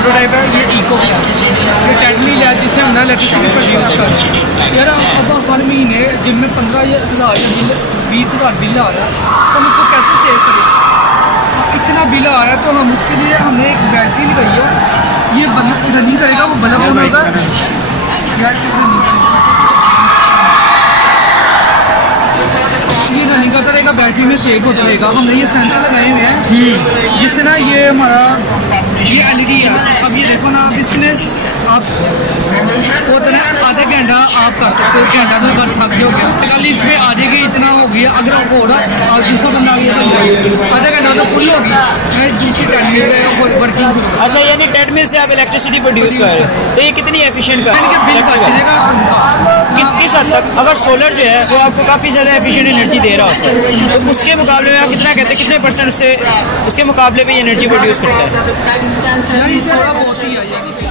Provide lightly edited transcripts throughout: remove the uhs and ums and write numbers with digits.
Prototype है, ये eco का ये ट्रेडमिल है जिससे हम इलेक्ट्रिसिटी प्रोड्यूस कर रहे हैं। यार अब हर महीने जिनमें 15,000 बिल 20,000 बिल आ रहा है तो हम इसको कैसे सेव करें? इतना बिल आ रहा है तो हम उसके लिए हमने एक बैटरी लगाई है, ये रनिंग करेगा, वो बल्ब ऑन होगा ये रनिंग करता रहेगा, बैटरी में सेव होता रहेगा। हमने ये सेंसर लगाए हुए हैं जिससे ना ये हमारा ये LED है। अब ये देखो ना, इसमें आप होता है आधा घंटा आप कर सकते हो, घंटा तो कर थक हो गया, कल इसमें आ जाएगी, इतना हो गया। अगर आपको हो रहा और दूसरा बंदा आ गया आधा घंटा तो फुल होगी, दूसरी ट्रेडमिल वर्किंग। अच्छा, यानी ट्रेडमिल से आप इलेक्ट्रिसिटी प्रोड्यूस कर रहे हैं, तो ये कितनी एफिशिएंट का बिल बच जाएगा उनका। किस हद तक? अगर सोलर जो है वो आपको काफ़ी ज़्यादा एफिशिएंट एनर्जी दे रहा होता है, तो उसके मुकाबले में आप कितना कहते हैं, कितने % से उसके मुकाबले में एनर्जी प्रोड्यूस करता है? थोड़ा बहुत ही आ जाएगी।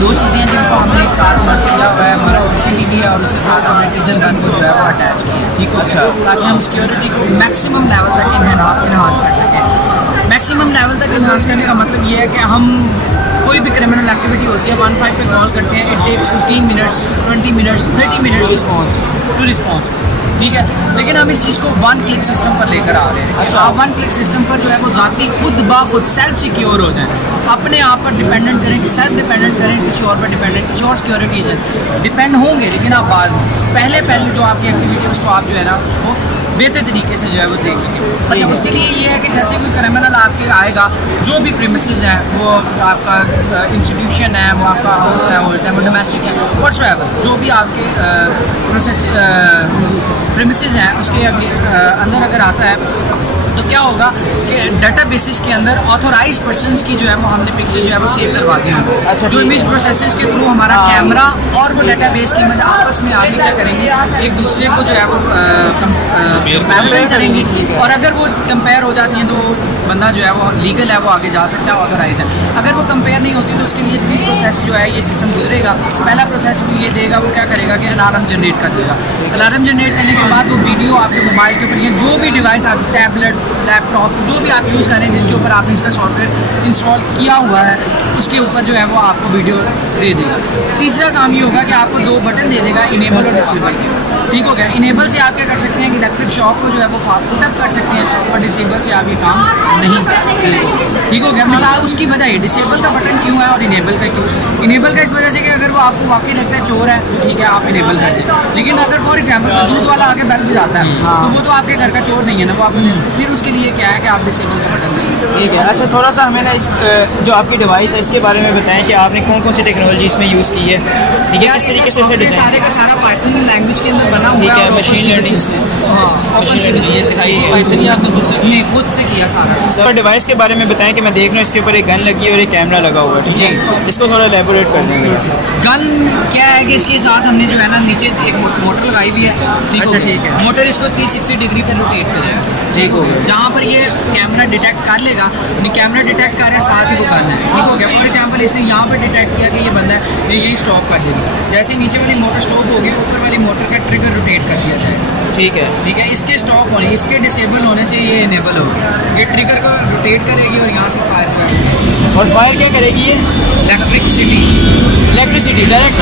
दो चीज़ें हैं जिनको हमने एक साथ मर्ज किया हुआ है, हमारा CCTV है और उसके साथ हमने डीजल गन को जो है वो अटैच किया है, ठीक है, ताकि हम सिक्योरिटी को मैक्सिमम लेवल तक इन्हांस कर सकें। मैक्सिमम लेवल तक इन्हांस करने का मतलब ये है कि हम कोई भी क्रिमिनल एक्टिविटी होती है 15 पे कॉल करते हैं, it takes 15 minutes 20 minutes 30 minutes response, ठीक है। लेकिन हम इस चीज़ को 1 क्लिक सिस्टम पर लेकर आ रहे हैं। अच्छा, आप 1 क्लिक सिस्टम पर जो है वो ज़ाती खुद ब खुद सेल्फ सिक्योर हो जाए, अपने आप पर डिपेंडेंट करें कि सेल्फ डिपेंडेंट करें, किसी और पर डिपेंडेंट, किसी और सिक्योरिटी एजेंट डिपेंड होंगे, लेकिन आप बाद में पहले जो आपकी एक्टिविटी है उसको आप जो है ना उसको बेहतर तरीके से जो है वो देख सकें। अच्छा, उसके लिए ये है कि जैसे कोई क्रिमिनल आपके आएगा, जो भी प्रीमिसेस है, वो आपका इंस्टीट्यूशन है, वो आपका हाउस है, वो डोमेस्टिक है, व्हाटसोएवर, जो भी आपके प्रीमिसेस हैं उसके अंदर अगर आता है तो क्या होगा कि डाटा बेसिस के अंदर ऑथोराइज्ड पर्सन्स की जो है वो हमने पिक्चर जो है वो सेव करवा दी होंगी। अच्छा, जो इमेज प्रोसेसेस के थ्रू हमारा कैमरा और वो डाटा बेस की इमेज आपस में आगे क्या करेंगे, एक दूसरे को जो है वो कंपेरिजन करेंगे, और अगर वो कंपेयर हो जाती हैं तो बंदा जो है वो लीगल है, वो आगे जा सकता है, ऑथोराइज्ड है। अगर वो कंपेयर नहीं होती तो उसके लिए 3 प्रोसेस जो है ये सिस्टम गुजरेगा। पहला प्रोसेस वो ये देगा, वो क्या करेगा कि अलार्म जनरेट कर देगा। अलार्म जनरेट करने के बाद वो वीडियो आपके मोबाइल के ऊपर या जो भी डिवाइस आप टैबलेट लैपटॉप जो भी आप यूज़ करें जिसके ऊपर आपने इसका सॉफ्टवेयर इंस्टॉल किया हुआ है उसके ऊपर जो है वो आपको वीडियो दे देगा। तीसरा काम ये होगा कि आपको 2 बटन दे देगा, इनेबल और डिसेबल के, ठीक हो गया। इनेबल से आप क्या कर सकते हैं कि इलेक्ट्रिक शॉक को जो है वो पुटअप कर सकते हैं, और डिसेबल से आप ये काम नहीं कर सकते, ठीक हो गया। मिसाल उसकी वजह है डिसेबल का बटन क्यों है और इनेबल का क्यों। इनेबल का इस वजह से कि अगर वो आपको वाकई लगता है चोर है तो ठीक है आप इनेबल कर दें, लेकिन अगर फॉर एग्जाम्पल दूध वाला आके बेल बजाता है तो वो तो आपके घर का चोर नहीं है ना, वो आपको फिर उसके लिए क्या है कि आप डिसेबल का बटन दें, ठीक है। अच्छा, थोड़ा सा हमें ना इस जो आपकी डिवाइस है इसके बारे में बताएं कि आपने कौन कौन सी टेक्नोलॉजी इसमें यूज़ की है, ठीक है, किस तरीके से सारे का सारा पाइथन लैंग्वेज के अंदर बना हुआ है, मशीन लर्निंग से, खुद से किया सारा। सर, डिवाइस के बारे में बताएं कि मैं देख रहा हूँ इसके ऊपर एक गन लगी है और एक कैमरा लगा हुआ है, ठीक है, इसको थोड़ा एलैबोरेट कर देंगे। गन क्या है कि इसके साथ हमने जो है ना नीचे एक मोटर लगाई हुई है, अच्छा, ठीक है। मोटर इसको 360 डिग्री पर रोटेट करेगा, ठीक हो गया। जहाँ पर ये कैमरा डिटेक्ट कर लेगा, कैमरा डिटेक्ट कर रहा है साथ ही वो गन है, ठीक हो गया। फॉर एग्जाम्पल इसने यहाँ पर डिटेक्ट किया कि ये बंदा है, ये यही स्टॉप कर देगी। जैसे नीचे वाली मोटर स्टॉप होगी, ऊपर वाली मोटर का ट्रिगर रोटेट कर दिया जाएगा, ठीक है, ठीक है। इसके स्टॉप होने, इसके डिसेबल होने से ये इनेबल होगी, ये ट्रिगर को रोटेट करेगी और यहाँ से फायर करेगी। और फायर क्या करेगी ये? इलेक्ट्रिसिटी डायरेक्ट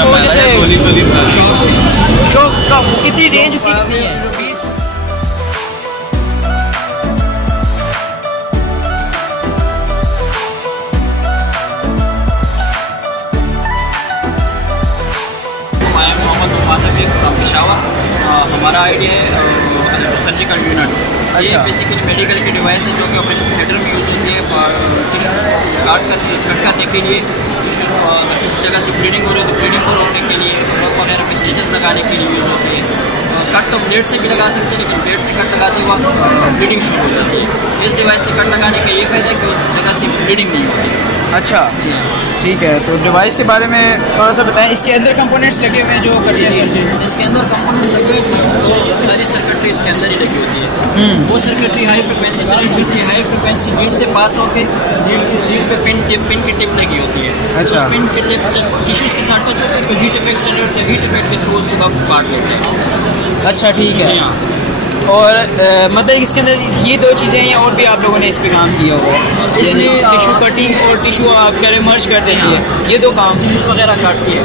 शॉक का। कितनी रेंज उसकी कितनी है? हमारा आइडिया है सर्जिकल यूनिट। ये बेसिकली मेडिकल की डिवाइस है जो कि ऑपरेशन थिएटर में यूज़ होती है टिश्यूज़ को कट करने के लिए, किसी जगह से ब्लीडिंग हो रही है तो ब्लीडिंग को रोकने के लिए, वगैरह में स्टिचेस लगाने के लिए यूज़ होती है। कट तो ब्लेड से भी लगा सकते हैं, लेकिन ब्लेड से कट लगाते वक्त ब्लीडिंग शुरू हो जाती है। इस डिवाइस से कट लगाने का ये फायदा है कि उस जगह से ब्लीडिंग नहीं होती। अच्छा ठीक है, तो डिवाइस के बारे में थोड़ा सा बताएं। इसके अंदर कंपोनेंट्स लगे हुए हैं जो करते हैं, इसके अंदर कंपोनेंट्स लगे हुए हैं, वो सारी सर्किटरी इसके अंदर ही लगी होती है। वो सर्किटरी हाई फ्रिक्वेंसी जनरेट करती है, हाई फ्रिक्वेंसी लीड से पास होकर लीड पे पिन की टिप लगी होती है। अच्छा। उस पिन की टिप टिश्यूज़ के साथ टच होकर तो हीट इफेक्ट जनरेट होता है, हीट इफेक्ट के थ्रू उस जगह को काट लेते हैं। अच्छा ठीक है। जी हाँ। और मतलब इसके अंदर ये दो चीज़ें हैं, और भी आप लोगों ने इस पे काम किया हुआ है, इसमें टिश्यू कटिंग और टिश्यू आप कह रहे मर्ज कर देती है, ये दो काम टिश्यूज़ वगैरह काटती है।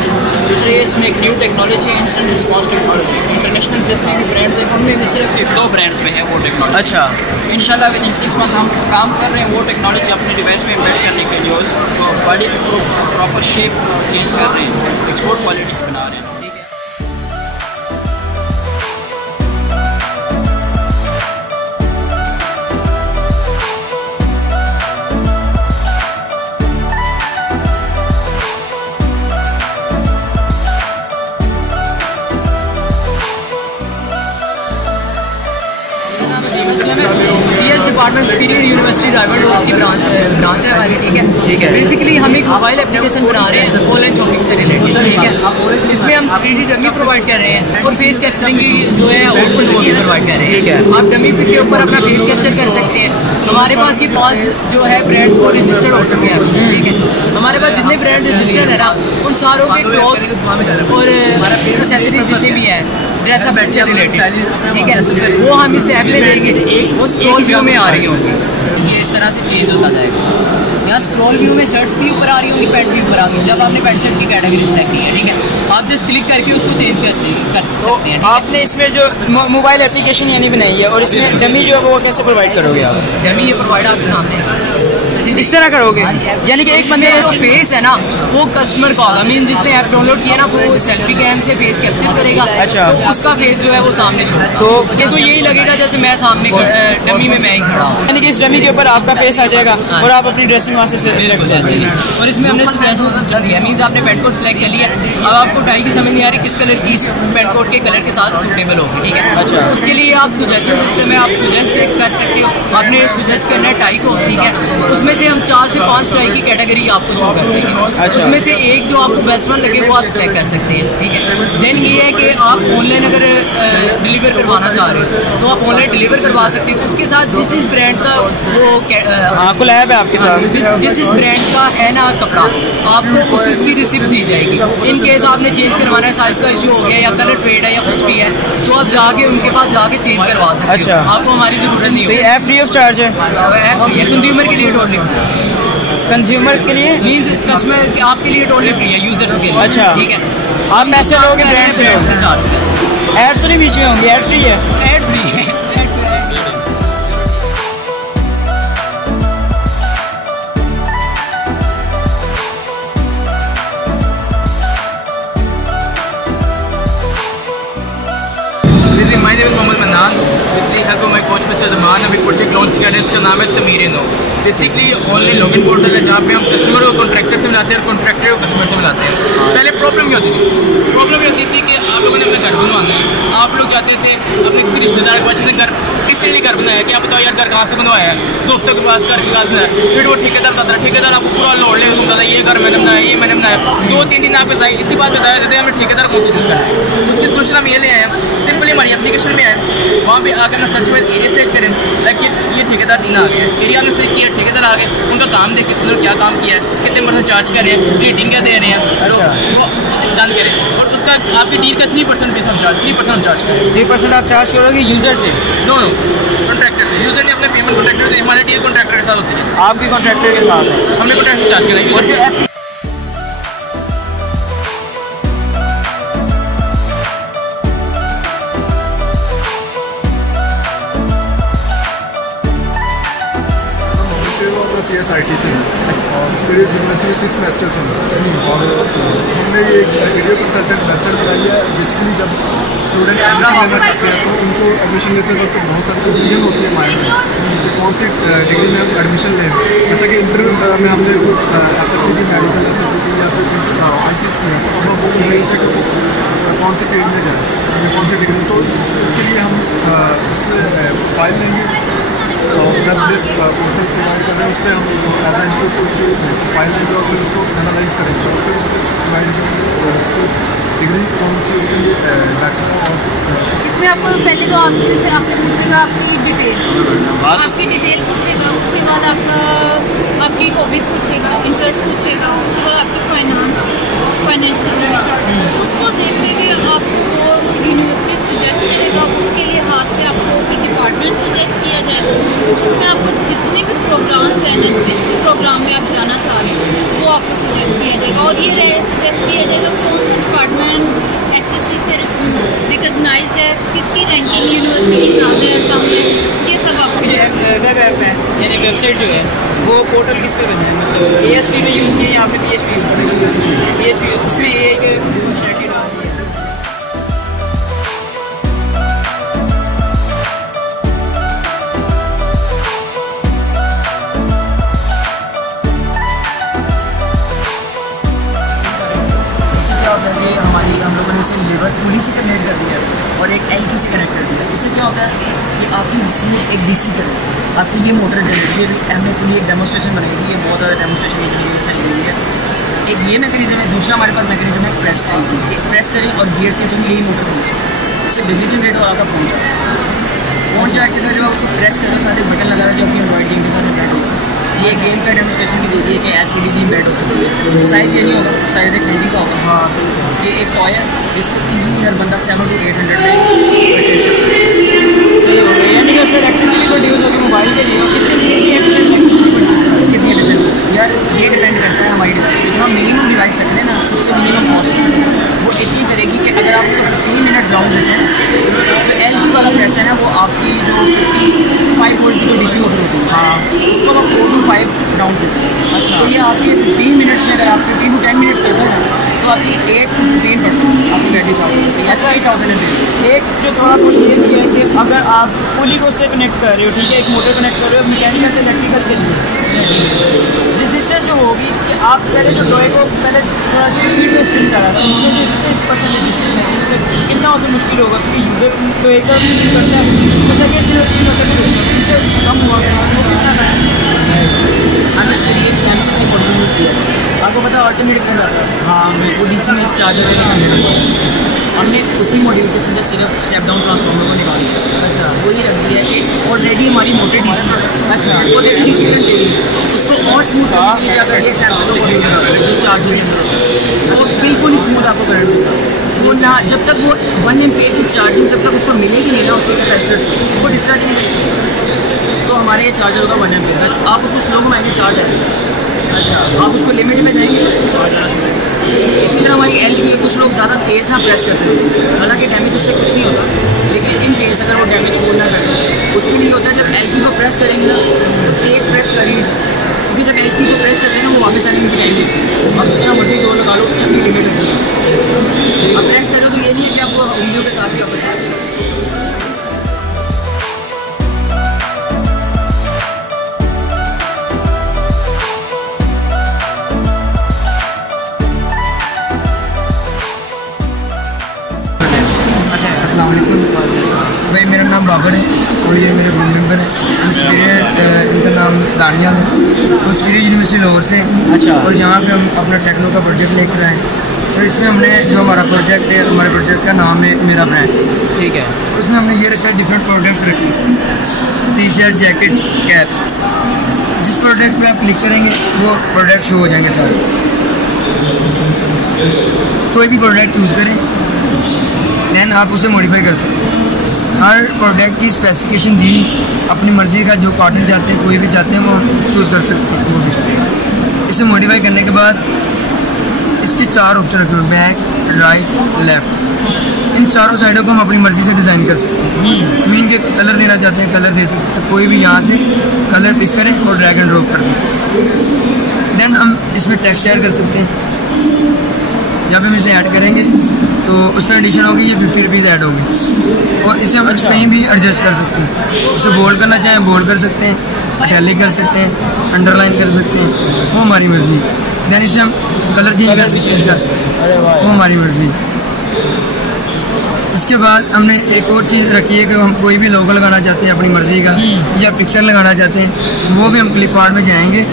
दूसरे इसमें एक न्यू टेक्नोलॉजी है, इंस्टेंट रिस्पॉन्स टेक्नोलॉजी। इंटरनेशनल जितने भी ब्रांड्स हैं उनमें में से 2 ब्रांड्स में है वो टेक्नोलॉजी। अच्छा। इंशाल्लाह विद इन 6 मंथ हम काम कर रहे हैं वो टेक्नोलॉजी अपने डिवाइस में एम्बेड करने के लिए, उसको बॉडी की प्रॉपर शेप चेंज कर रहे हैं, एक्सपोर्ट क्वालिटी बना रहे हैं। CS department superior university diamond की ब्रांच है हमारी, ठीक है। बेसिकली हम एक मोबाइल एप्लीकेशन बना रहे हैं ऑनलाइन शॉपिंग से रिलेटेड, ठीक है। इसमें हम 3D डमी प्रोवाइड कर रहे हैं और फेस कैप्चरिंग की जो है ऑप्शन वो भी प्रोवाइड कर रहे हैं। आप डमी के ऊपर अपना फेस कैप्चर कर सकते हैं। हमारे पास ये 5 जो है ब्रांड्स वो रजिस्टर्ड हो चुके हैं, ठीक है। हमारे पास जितने ब्रांड रजिस्टर्ड है ना उन सारों के क्लॉथ्स और एक्सेसरी चीज़ें भी हैं ड्रेसअप बेड से रिलेटेड, ठीक है। वो हम इस ऐप में देंगे, वो स्क्रॉल व्यू में आ रही होंगी, ये इस तरह से चेंज होता जाएगा। यहाँ स्क्रॉल व्यू में शर्ट्स भी ऊपर आ रही होंगी, पैंट भी ऊपर आ गई। जब आपने पैंट शर्ट की कैटेगरी सेलेक्ट की है, ठीक है, आप जस्ट क्लिक करके उसको चेंज कर सकते हैं। आपने इसमें जो मोबाइल एप्लीकेशन यानी बनाई है और इसमें डमी जो है वो कैसे प्रोवाइड करोगे आप? डमी ये प्रोवाइड आपके सामने इस तरह करोगे, यानी कि एक बंदे जो फेस है ना वो कस्टमर का होगा, मीन जिसने ऐप डाउनलोड किया ना वो सेल्फी कैम से फेस कैप्चर करेगा। अच्छा। तो उसका फेस जो है वो सामने शो होगा, तो इसको यही लगेगा जैसे मैं सामने डमी में मैं ही खड़ा हूँ, यानी कि इस डमी के ऊपर आपका फेस आ जाएगा और आप अपनी ड्रेसिंग वहाँ से सिलेक्ट कर लेंगे। और इसमें हमने सजेशन सिस्टम दिया, मीन्स आपने पेंट कोट सिलेक्ट कर लिया, अब आपको टाई की समझ नहीं आ रही किस कलर की पेंट कोट के कलर के साथ सूटेबल होगी, ठीक है। अच्छा। उसके लिए आप सजेशन सिस्टम में आप सजेस्ट कर सकते हो, आपने सजेस्ट करना है टाई को, ठीक है। उसमें से हम 4 से 5 टाई की कैटेगरी आपको शो कर देंगे। अच्छा। उसमें से एक जो आपको बेस्ट वन लगे वो आप सिलेक्ट कर सकते हैं, ठीक है। देन ये है कि आप ऑनलाइन अगर डिलीवर करवाना चाह रहे हो तो आप ऑनलाइन डिलीवर करवा सकते हो। उसके साथ जिस ब्रांड का वो कोलैब है आपके साथ, जिस ब्रांड का है ना कपड़ा, आपको उसकी रिसिप्ट दी जाएगी। इन केस आपने चेंज करवाना है, साइज का इशू हो गया या कलर फेड है या कुछ भी है, तो आप जाके उनके पास जाके चेंज करवा सकते हो। अच्छा। आपको हमारी जरूरत नहीं होगी। ऐप फ्री ऑफ चार्ज है? ऐप फ्री है, कंज्यूमर के लिए टोटली कंज्यूमर के लिए मीन्स कस्टमर आपके लिए टोटली फ्री है, यूजर्स के लिए। अच्छा। ठीक है, आप पैसे लोगे ब्रांड से चार्ज करें। एड्स नहीं बीच में होंगे, एड फ्री है? ऐड फ्री है। My name is Mohammad Mannan. With the help of my coach Mr. Zaman, अभी प्रोजेक्ट लॉन्च किया है, इसका नाम है तमीर-ए-नो। बेसिकली ऑनलाइन लॉगिन पोर्टल है जहाँ पे हम कस्टमर को कॉन्ट्रैक्टर से मिलाते हैं और कॉन्ट्रैक्टर को कस्टमर से मिलाते हैं। पहले प्रॉब्लम क्या होती थी? प्रॉब्लम ये होती थी कि आप लोगों ने अपना घर बनवाना है, आप लोग जाते थे अपने किसी रिश्तेदार के पास, जिसने घर इसलिए घर बनाया कि आप बताओ यार घर कहाँ से बनवाया है, दोस्तों के पास घर के पास है, फिर वो ठेकेदार बताता है, ठेकेदार आपको पूरा लोड ले बताता है ये घर मैंने बनाया, ये मैंने बनाया। 2-3 दिन आपके जाए इसी बात पे जाया देते हैं हमें ठेकेदार कौन सा चूज करें। उसकी सोल्यूशन हम ये ले आए हैं, सिंपली हमारी एप्लीकेशन में आए, वहाँ पे आकर हम सर्च वाइज एरिया सेलेक्ट करें, लाइक ये ठेकेदार 3 आ गए, एरिया में सेलेक्ट किया, ठेकेदार आ गए, उनका काम देखिए उन्होंने क्या काम किया है, कितने % चार्ज कर रहे हैं, रेटिंग क्या दे रहे हैं, वो डन करें और उसका आपकी डील का 3% पे हम चार्ज 3% चार्ज करें। 3% आप चार्ज करोगे यूजर से? नो कॉन्ट्रैक्टर से। यूजर ने अपने पेमेंट कॉन्ट्रैक्टर से, हमारे डील कॉन्ट्रैक्टर के साथ होती है, आपकी कॉन्ट्रैक्टर के साथ है, हमने कॉन्ट्रैक्टर चार्ज करा यूजर। CSIT से और उसके लिए यूनिवर्सिटी 6 सेमेस्टर्स हैं और हमने ये वीडियो कंसल्टेंट वेबसाइट बनाई है। बेसिकली जब स्टूडेंट एडमिशन लेना चाहते हैं तो उनको एडमिशन लेते वक्त तो बहुत सारी कंफ्यूजन होती है माइंड में कि कौन सी डिग्री में हम एडमिशन लें। जैसे कि इंटरव्यू में हमने किसी भी मेडिकल या फिर ICS में तो हम वो पूछते हैं कि कौन सी फील्ड में जाए, कौन सी डिग्री। तो फाइल लेंगे वेब बेस्ड पोर्टल प्रोवाइड कर रहे हैं, उस पर हम एज इनपुट उसकी फाइल लेंगे और फिर उसको एनालाइज करेंगे और फिर उसको प्रोवाइड करेंगे उसको डिग्री कौन सी उसके लिए डाटा। और इसमें आपको पहले तो आपसे पूछेगा आपकी डिटेल पूछेगा, उसके बाद आपकी हॉबीज़ पूछेगा, इंटरेस्ट पूछेगा, उसके बाद आपकी फाइनेंशियल कंडीशन, उसको देखते हुए आपको वो यूनिवर्सिटी सजेस्ट करेगा, उसके लिए हाथ से आपको फिर डिपार्टमेंट सजेस्ट किया जाएगा, जिसमें आपको जितने भी प्रोग्राम्स हैं ना, जिस प्रोग्राम में आप जाना चाह रहे हैं वो आपको सजेस्ट किया जाएगा। और ये सजेस्ट किया जाएगा कौन सा डिपार्टमेंट HSC से रिकगनाइज्ड है, किसकी रैंकिंग यूनिवर्सिटी की ज़्यादा है कम है, ये सब आपको वेब ऐप है यानी वेबसाइट जो है वो पोर्टल किस पे बना है, मतलब ASP पे यूज़ किया या आपने PHP यूज़ किया? PHP उसमें एक फंक्शनलिटी डालनी है। हम लोगों ने उसे लिवरपूल से कनेक्ट कर दिया और एक LK से कनेक्ट कर दिया। इससे क्या होता है कि आपकी इसमें एक DC करें, आपकी ये मोटर जनरेट, ये हमने पूरी एक डेमोस्ट्रेशन बनाई थी, ये बहुत ज़्यादा डेमोस्ट्रेशन इंजीनियरिंग से निकली है। एक ये मैकेनिज्म है, दूसरा हमारे पास मैकेनिज्म है प्रेस करें और गियर्स के थ्रू यही मोटर बनेगी, इससे बिजली जनरेट हो आपका फ़ोन चार्ज के साथ जब आप उसको प्रेस करो साथ एक बटन लगा रहा है जो अपनी एंड्रॉइड गेम के साथ इंटरनेट होगा। ये गेम का डेमोस्ट्रेशन भी देखिए कि LCD भी इम्बेड हो सकती है। साइज़ ये नहीं होगा, साइज़ एक 20 सा होगा। ये एक टॉय है जिसको ईजीली हर बंदा 700 to 800 में परचेज कर सकता है। यानी कि सर इलेक्ट्रिसिटी प्रोड्यूस होगी मोबाइल के लिए कितनी एफिशिएंट यार, ये डिपेंड करता है हमारी डिवाइस पे। जो हम मिनिमम डिवाइस रख रहे हैं ना, सबसे मिनिमम कॉस्ट वो इतनी करेगी कि अगर आप 15 मिनट राउंड देते हैं, जो LK वाला प्रेस है ना वो आपकी जो 55 वोल्ट की DC मोटर होती है उसको आप 4 to 5 राउंड देते हैं। अच्छा, तो ये आपके 15 मिनट्स में अगर आप 15 to 10 मिनट्स करते हैं ना तो आपकी 8 to 15% आपकी बैटरी चार्ज होती है। अच्छा, 8000 mAh। एक जो थोड़ा बहुत ये भी है कि अगर आप पुली को उससे कनेक्ट कर रहे हो, ठीक है, एक मोटर कनेक्ट कर रहे हो मैकेनिकल से इलेक्ट्रिकल के लिए, रेजिस्टेंस जो होगी कि आप पहले जो टॉय को पहले थोड़ा स्पीड में स्पिन कर रहा था उसमें जो कितने % रेजिस्टेंस है, मतलब कितना उसे मुश्किल होगा क्योंकि यूज़र तो एक बार स्पिन करता है तो सेकेंड में स्पिन होता है, इससे कम हुआ वो कितना हम इसके लिए सैमसंग की मॉडल यूज़ किया है। आपको पता है ऑटोमेटिक मोड आता है, हाँ, वो DC में चार्जर है, हमने उसी मॉड्यूल के अंदर सिर्फ स्टेप डाउन ट्रांसफार्मर को निकाल दिया। अच्छा, वो ही रख दिया है कि ऑलरेडी हमारी मोटर DC है। अच्छा, वो DC करंट दे रही है, उसको और स्मूथ करने के लिए क्या कर दिया सैमसंग को मॉड्यूल बना जो चार्जर के अंदर वो बिल्कुल स्मूथ आपको करंट देगा। वो ना जब तक वो 1 एम्पीयर की चार्जिंग तब तक उसको मिलेगी नहीं ना उसके कैपेसिटर्स को, वो डिस्चार्ज नहीं करेगी। तो हमारे ये चार्जर होगा 1 एम्पीयर, आप उसको स्लो घुमाएंगे चार्ज आएगा। अच्छा, आप उसको लिमिट में जाएंगे चार्ज आना शुरू। इसी तरह हमारी LK कुछ लोग ज़्यादा तेज़ ना प्रेस करते हैं उसको, हालांकि डैमेज उससे कुछ नहीं होता, लेकिन इन केस अगर वो डैमेज फुल ना करते उसके लिए होता है जब LK को प्रेस करेंगे ना तो तेज़ प्रेस कर ही नहीं सकते, क्योंकि जब LK को प्रेस करते हैं ना वो वापस आने में भी टाइम लेती है। आप जितना मर्जी जोर लगा लो उसकी अपनी लिमिट होती है। आप प्रेस करो तो ये नहीं है कि आपको उंगलियों के साथ ही वापस आ जाए। भाई मेरा नाम बाबर है और ये मेरे ग्रुप मेंबर है। सुपीरियर इनका नाम दानियाल है और सुपीरियर यूनिवर्सिटी लाहौर से। अच्छा, और यहाँ पे हम अपना टेक्नो का प्रोजेक्ट लेकर आए और इसमें हमने जो हमारा प्रोजेक्ट है, हमारे प्रोजेक्ट का नाम है मेरा ब्रांड, ठीक है। उसमें हमने ये रखा है डिफरेंट प्रोडक्ट्स रखे, टी-शर्ट, जैकेट्स, कैप्स। जिस प्रोडक्ट पे आप क्लिक करेंगे वो प्रोडक्ट शो हो जाएंगे सारे। कोई भी प्रोडक्ट चूज़ करें देन आप उसे मॉडिफाई कर सकते हैं। हर प्रोडक्ट की स्पेसिफिकेशन दी, अपनी मर्जी का जो कॉटन चाहते हैं कोई भी चाहते हैं वो चूज़ कर सकते हैं। वो भी इसे मॉडिफाई करने के बाद इसके 4 ऑप्शन रखे हुए, बैक, राइट, लेफ्ट। इन चारों साइडों को हम अपनी मर्जी से डिज़ाइन कर सकते हैं। मीन के कलर देना चाहते हैं कलर दे सकते हैं, कोई भी यहाँ से कलर पिक करें और ड्रैग एंड ड्रॉप कर दें। देन हम इसमें टेक्स्ट ऐड कर सकते हैं। जब हम इसे ऐड करेंगे तो उसमें एडिशन होगी, ये 50 रुपीज़ ऐड होगी और इसे हम कहीं भी एडजस्ट कर सकते हैं। इसे बोल्ड करना चाहें बोल्ड कर सकते हैं, इटैलिक कर सकते हैं, अंडरलाइन कर सकते हैं, वो हमारी मर्जी। देन इसे हम कलर चेंज कर सकते हैं, वो हमारी मर्जी। इसके बाद हमने एक और चीज़ रखी है कि हम कोई भी लोगो लगाना चाहते हैं अपनी मर्ज़ी का या पिक्चर लगाना चाहते हैं, वो भी हम क्लिप आर्ट में जाएंगे।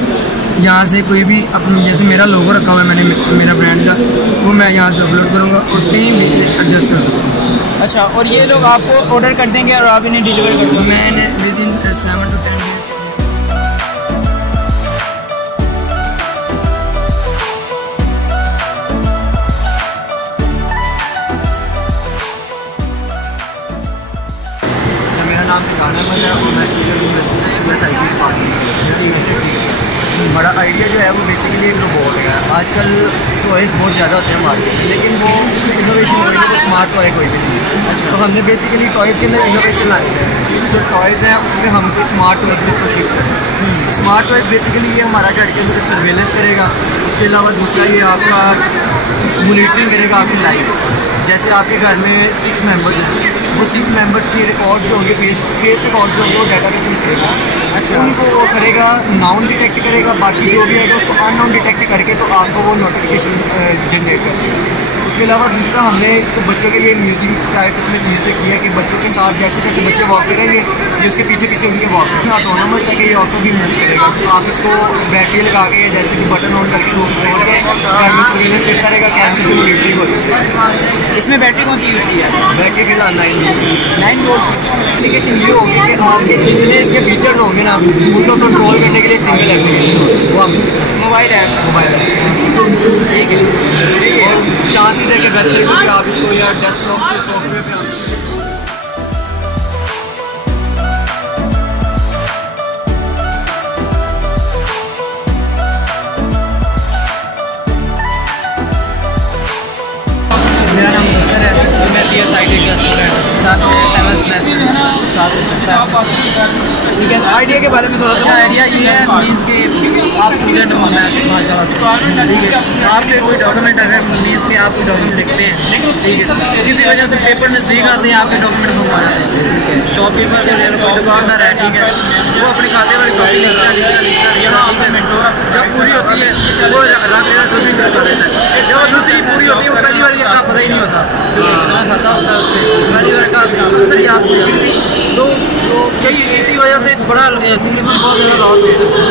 यहाँ से कोई भी जैसे मेरा लोगो रखा हुआ है मैंने मेरा ब्रांड का, वो मैं यहाँ से अपलोड करूँगा और कहीं भी एडजस्ट कर सकता हूँ। अच्छा, और ये लोग आपको ऑर्डर कर देंगे और आप इन्हें डिलीवर कर देंगे? मैं इन्हें विद इन 7 to 10 days। मेरा नाम खाना है और मैं यूनिवर्सिटी से CSIT डिपार्टमेंट से। हमारा आइडिया जो है वो बेसिकली एक रोबोट है। आजकल टॉयज़ बहुत ज़्यादा होते हैं मार्केट में, लेकिन वो उसमें इनोवेशन कोई नहीं, वो स्मार्ट टॉय कोई भी नहीं है। तो हमने बेसिकली टॉयज़ के अंदर इनोवेशन लाए हैं। जो टॉयज़ हैं उसमें हम कुछ स्मार्ट टॉयज़ में इसको शिफ्ट करें। तो स्मार्ट टॉयज़ बेसिकली ये हमारा घर के अंदर सर्वेलेंस करेगा। उसके अलावा दूसरा ये आपका मॉनिटरिंग करेगा आपकी लाइफ। जैसे आपके घर में 6 मेंबर्स हैं, वो 6 मेंबर्स की रिकॉर्ड्स जो होंगे फेस रिकॉर्ड्स जो होंगे वो डाटाबेस में सेव है। अच्छा, उनको वो करेगा, नाउन डिटेक्ट करेगा, बाकी जो भी है उसको अननाउन डिटेक्ट करके तो आपको वो नोटिफिकेशन जनरेट कर देगा। उसके अलावा दूसरा हमने इसको बच्चों के लिए म्यूजिक टाइप इसमें चीज़ें की है कि बच्चों के साथ जैसे जैसे बच्चे वॉक करेंगे ये उसके पीछे पीछे उनके वॉक करेंगे। ऑटोनोमस है कि ये ऑटो भी मूव करेगा। तो आप इसको बैटरी लगा के जैसे कि बटन ऑन करके वो छोड़ के कैमरे सर्वेलेंस करता रहेगा, कैमरे से मॉनिटरिंग होती है। इसमें बैटरी कौन सी यूज़ की है? बैटरी फिलहाल 9 वोल्ट। एप्लीकेशन ये होगी कि आपके जितने इसके फीचर्स होंगे ना उनको कंट्रोल करने के लिए सिंगल एप्लीकेशन वो हम मोबाइल ऐप ठीक है, सही है। चांस ही देखे वेबसाइट पर आप इसको या डेस्कटॉप पे सॉफ्टवेयर पे आप मेरा नाम मुसर है और मैं CSIT का स्टूडेंट हूँ, 7 सेमेस्टर। ठीक है, आइडिया के बारे में थोड़ा सा आइडिया ये है मीन्स कि आप स्टूडेंट हो, मैं माशाल्लाह से, ठीक है। आपके कोई डॉक्यूमेंट अगर मीन्स कि आप कोई डॉक्यूमेंट लिखते हैं, ठीक है, किसी वजह से पेपर नज़दीक आते हैं, आपके डॉक्यूमेंट गुम हो जाते हैं। शॉपकीपर को ले लो, कोई दुकानदार है, ठीक है, वो अपनी खाते वाली कॉपी लिखता ठीक है। जब पूरी होती है वो रख लेता, दूसरी शुरू कर देता है। जब वो दूसरी पूरी होती है वो पहली वाली का पता ही नहीं होता, कितना खाता होता है उसमें, पहली वाली का अक्सर ही आप हो जाते हैं। तो कई इसी वजह से बड़ा तकरीबन बहुत ज़्यादा लॉस हो सकता है।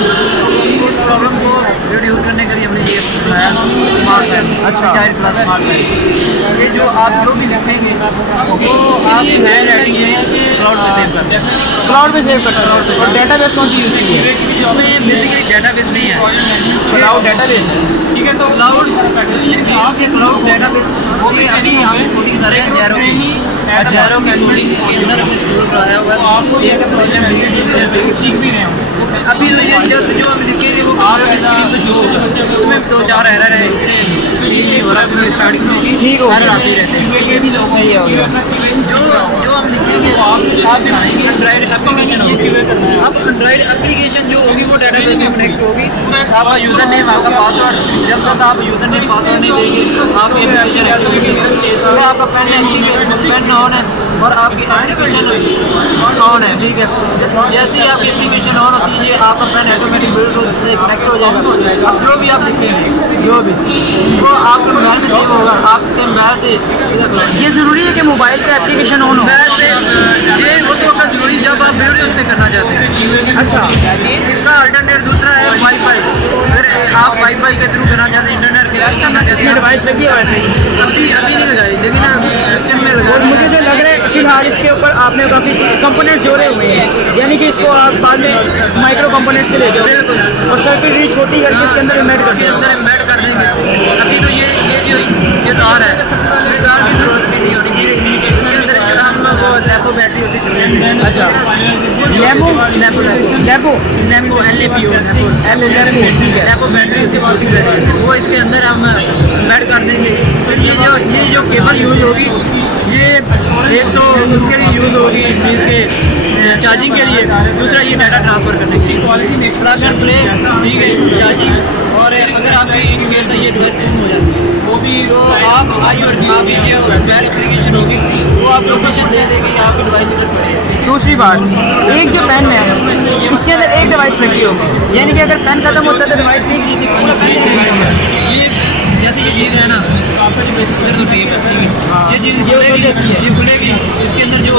उस प्रॉब्लम को रिड्यूस करने के लिए हमने ये बनाया स्मार्ट पेन। अच्छा, प्लस स्मार्ट पेन। ये जो आप जो भी लिखेंगे वो आप हैंड राइटिंग में क्लाउड पे सेव करते हैं। क्लाउड पे सेव करते हैं। और डेटाबेस कौन सी यूज़ की है? इसमें बेसिकली डेटाबेस नहीं है, क्लाउड डेटाबेस है, ठीक है। तो क्लाउड डेटाबेस वो भी अभी हम कोडिंग कर रहे हैं जैरो की कोडिंग के अंदर हमने स्टोर कराया हुआ है। एक प्रोजेक्ट सीख भी रहे हैं अभी। तो ये जस्ट जो हम लिखेंगे वो स्क्रीन पे शो होगा, उसमें 2-4 एरर है, इतने ठीक नहीं हो रहा क्योंकि स्टार्टिंग में ठीक हो एरर आते रहते हैं। सही है, जो हम लिखेंगे आप एंड्रॉइड एप्लीकेशन होगी। अब एंड्रॉइड एप्लीकेशन जो होगी वो डेटाबेस से कनेक्ट होगी। आपका यूज़र नेम, आपका पासवर्ड, जब तक आप यूज़र नेम पासवर्ड नहीं देंगे आप एप्लीकेशन एक्टिवेट नहीं, तो आपका पेन एक्टिव है, पेन ऑन है और आपकी एप्लीकेशन ऑन है, ठीक है। जैसे ही आपकी एप्लीकेशन ऑन होती है आपका पेन ऑटोमेटिक ब्लूटूथ से कनेक्ट हो जाएगा। अब जो भी आप लिखेंगे जो भी वो आपके मोबाइल में सेव होगा, आपके मोबाइल से सीधा। ये ज़रूरी है कि मोबाइल का एप्लीकेशन ऑन हो? ये उस वक्त जरूरी जब आप ब्लूटूथ से करना चाहते हैं। अच्छा, इसका अल्टरनेट दूसरा है वाईफाई। अगर आप वाईफाई के थ्रू करना चाहते हैं, इंटरनेट के थ्रू करना चाहते हैं, डिवाइस लगी है वाईफाई? अभी नहीं लगाई, लेकिन सिस्टम में लगा। मुझे तो लग रहा है फिलहाल इसके ऊपर आपने काफ़ी कंपोनेंट्स जोड़े हुए हैं, यानी कि इसको आप बाद में माइक्रो कंपोनेंट्स में ले जाओ और सर्किटरी छोटी करके इसके अंदर एम्बेड कर देंगे। अभी तो ये तार है, ये तार की जरूरत भी नहीं होनी। इसके अंदर हम वो लेपो बैटरी होती है। अच्छा, लेपो बैटरी उसकी छोटी बैटरी वो इसके अंदर हम एम्बेड कर देंगे। फिर ये जो केबल यूज होगी ये एक तो उसके लिए यूज़ होगी मीन्स के चार्जिंग के लिए, दूसरा ये डाटा ट्रांसफ़र करने के लिए प्लग एंड प्ले, ठीक है, चार्जिंग। और अगर आपकी इनकेस ये डिवाइस गुम हो जाती है वो भी तो आप आपकी जो मोबाइल एप्लीकेशन होगी वो आप लोकेशन दे देगी, आपकी डिवाइस इधर पड़ेगी। दूसरी बात, एक जो पेन है इसके अंदर एक डिवाइस लगी होगी, यानी कि अगर पेन खत्म होता है तो डिवाइस नहीं ये जैसे ये चीज़ है ना, इधर तो टेप है, ठीक है, ये चीज़ ये खुलेगी, इसके अंदर जो